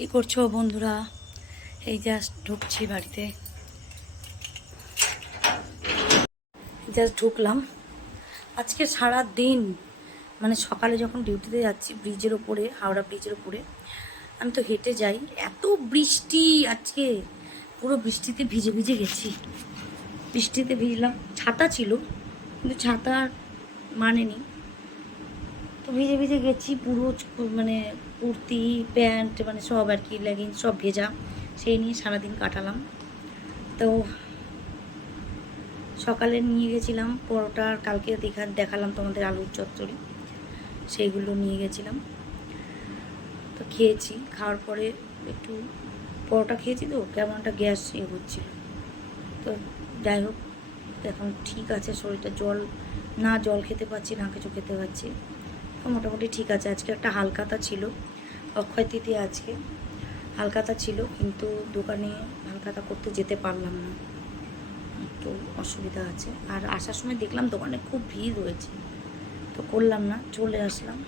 কি করছো বন্ধুরা? এই জাস্ট ঢুকছি বাড়িতে, জাস্ট ঢুকলাম। আজকে সারা দিন মানে সকালে যখন ডিউটিতে যাচ্ছি ব্রিজের ওপরে, হাওড়া ব্রিজের ওপরে, আমি তো হেঁটে যাই, এত বৃষ্টি আজকে, পুরো বৃষ্টিতে ভিজে ভিজে গেছি। বৃষ্টিতে ভিজলাম, ছাতা ছিল কিন্তু ছাতা মানেনি, তো ভিজে ভিজে গেছি পুরো, মানে কুর্তি প্যান্ট মানে সব আর কি, লেগিংস সব ভেজা, সেই নিয়ে সারাদিন কাটালাম। তো সকালে নিয়ে গেছিলাম পরোটা, আর কালকে দেখালাম তোমাদের আলুর চচ্চড়ি, সেইগুলো নিয়ে গেছিলাম। তো খেয়েছি, খাওয়ার পরে একটু পরোটা খেয়েছি তো কেমন একটা গ্যাস হচ্ছিল। তো যাই হোক, এখন ঠিক আছে শরীরটা, জল খেতে পারছি না, কিছু খেতে পারছি, মোটামুটি ঠিক আছে। আজকে একটা হালকাতা ছিল, অক্ষয় তৃতীয়া আজকে, হালকাতা ছিল কিন্তু দোকানে হালকাতা করতে যেতে পারলাম না, একটু অসুবিধা আছে। আর আসার সময় দেখলাম দোকানে খুব ভিড় রয়েছে, তো করলাম না, চলে আসলাম।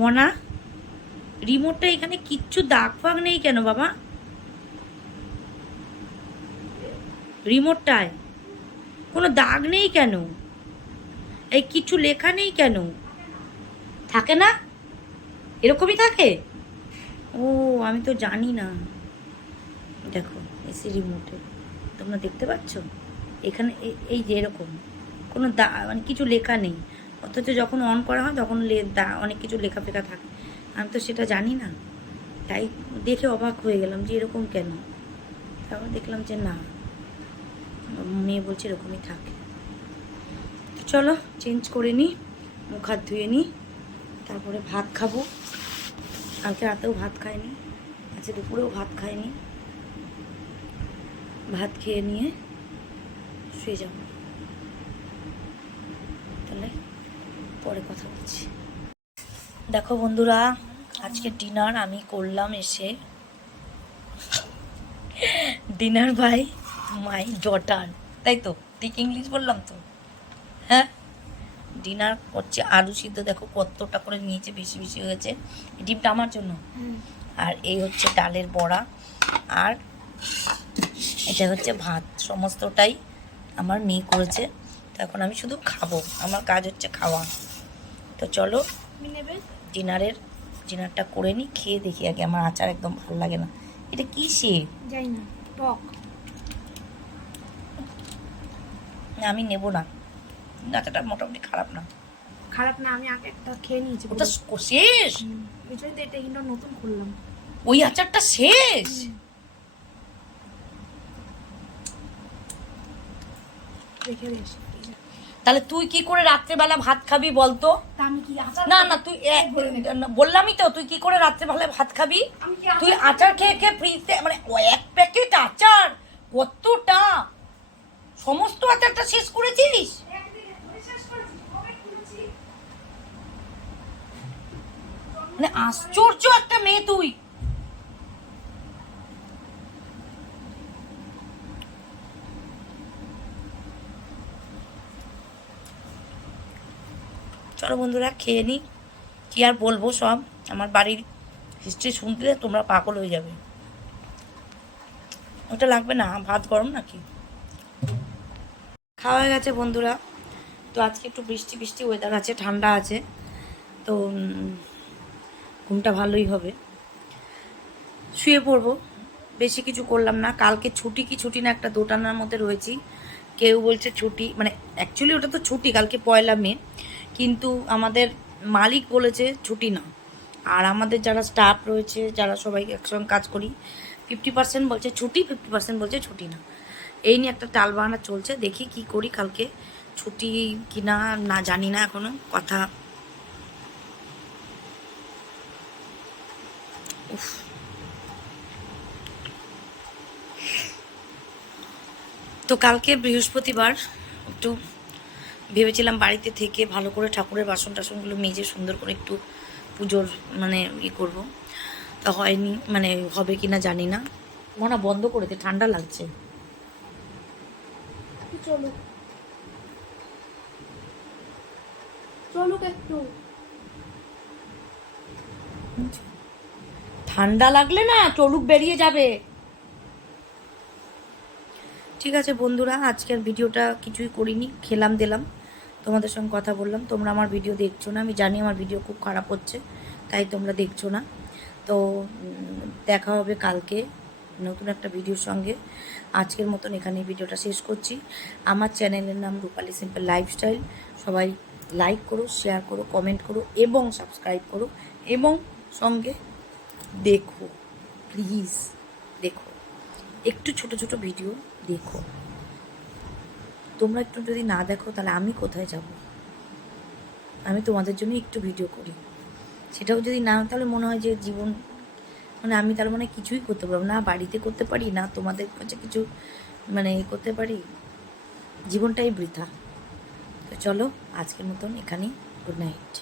মনা, রিমোটটা এখানে কিচ্ছু দাগ ফাগ নেই কেন বাবা? রিমোটটায় কোনো দাগ নেই কেন? এই কিছু লেখা নেই কেন? থাকে না? এরকমই থাকে? ও, আমি তো জানি না। দেখো এসি রিমোটে তোমরা দেখতে পাচ্ছ এখানে এই যে এরকম কোনো মানে কিছু লেখা নেই, অথচ যখন অন করা হয় তখন অনেক কিছু লেখা ফেখা থাকে। আমি তো সেটা জানি না, তাই দেখে অবাক হয়ে গেলাম যে এরকম কেন। তারপর দেখলাম যে না, মেয়ে বলছে এরকমই থাকে। তো চলো চেঞ্জ করে নিই, মুখ হাত ধুয়ে নিই, তারপরে ভাত খাবো। কালকে রাতেও ভাত খাইনি, আজকে দুপুরেও ভাত খাইনি, ভাত খেয়ে নিয়ে শুয়ে যাব। তাহলে পরে কথা বলছি। দেখো বন্ধুরা, আজকে ডিনার আমি করলাম এসে, ডিনার বাই মাই ডটার, তাই তো ঠিক ইংলিশ বললাম তো? হ্যাঁ, ডিনার করছে আলু সিদ্ধ, দেখো কতটা করে নিয়েছে, বেশি বেশি হয়েছে। ডিমটা আমার জন্য। আর এই হচ্ছে ডালের বড়া, আর এটা হচ্ছে ভাত, সমস্তটাই আমার মেয়ে করেছে। তো এখন আমি শুধু খাবো, আমার কাজ হচ্ছে খাওয়া। তো চলো ডিনারটা করে নিই, খেয়ে দেখি আগে। আমার আচার একদম ভালো লাগে না। এটা কি সে যাই না, টক। আমি নেব না, আচারটা মোটামুটি খারাপ না। খারাপ না, আমি আগে একটা খেয়ে নিয়েছি। ওটা শেষ? বুঝলি তো, এটা কিন্তু নতুন খুললাম। ওই আচারটা শেষ? রেখে দিস। তাহলে তুই কি করে রাত্রেবেলা ভাত খাবি বলতো? আমি কি আচার? না না, তুই বললামই তো, তুই কি করে রাত্রেবেলা ভাত খাবি? তুই আচার খেয়ে খেয়ে ফ্রিজে, মানে এক প্যাকেট আচার, কতটা, সমস্ত আচারটা শেষ করেছিস? মানে আশ্চর্য একটা মেয়ে তুই। চলো বন্ধুরা খেয়ে নিই, কি আর বলবো, সব আমার বাড়ির হিস্ট্রি শুনতে তোমরা পাগল হয়ে যাবে। ওটা লাগবে না, ভাত গরম নাকি? খাওয়া হয়ে গেছে বন্ধুরা। তো আজকে একটু বৃষ্টি বৃষ্টি ওয়েদার আছে, ঠান্ডা আছে, তো ঘুমটা ভালোই হবে। শুয়ে পড়বো, বেশি কিছু করলাম না। কালকে ছুটি কি ছুটি না একটা দোটানার মধ্যে রয়েছি। কেউ বলছে ছুটি, মানে অ্যাকচুয়ালি ওটা তো ছুটি, কালকে 1 মে, কিন্তু আমাদের মালিক বলেছে ছুটি না। আর আমাদের যারা স্টাফ রয়েছে, যারা সবাই একসঙ্গে কাজ করি, 50% বলছে ছুটি, 50% বলছে ছুটি না। এই নিয়ে একটা টালবাহানা চলছে, দেখি কি করি। কালকে ছুটি কিনা না জানি না এখনো, কথা। উফ, তো কালকে বৃহস্পতিবার, একটু ভেবেছিলাম বাড়িতে থেকে ভালো করে ঠাকুরের বাসন টাসনগুলো মেজে সুন্দর করে একটু পুজোর মানে করবো। তা হয়নি, মানে হবে কি না জানি না। মনে বন্ধ করেছে, ঠান্ডা লাগছে। চলুক চলুক একটু। ঠান্ডা লাগলে না চলুক বেরিয়ে যাবে। ঠিক আছে বন্ধুরা, আজকের ভিডিওটা কিছুই করিনি, খেলাম দিলাম, তোমাদের সঙ্গে কথা বললাম। তোমরা আমার ভিডিও দেখছো না, আমি জানি আমার ভিডিও খুব খারাপ হচ্ছে, তাই তোমরা দেখছো না। তো দেখা হবে কালকে নতুন একটা ভিডিওর সঙ্গে। আজকের মতন এখানেই ভিডিওটা শেষ করছি। আমার চ্যানেলের নাম রূপালী সিম্পল লাইফস্টাইল। সবাই লাইক করো, শেয়ার করো, কমেন্ট করো এবং সাবস্ক্রাইব করো, এবং সঙ্গে দেখো, প্লিজ দেখো, একটু ছোট ছোট ভিডিও দেখো। তোমরা একটু যদি না দেখো তাহলে আমি কোথায় যাব? আমি তোমাদের জন্য একটু ভিডিও করি, সেটাও যদি না, তাহলে মনে হয় যে জীবন, মানে আমি তার মানে কিছুই করতে পারবো না, বাড়িতে করতে পারি না, তোমাদের কাছে কিছু মানে করতে পারি, জীবনটাই বৃথা। তো চলো আজকের মতন এখানেই, গুড নাইট।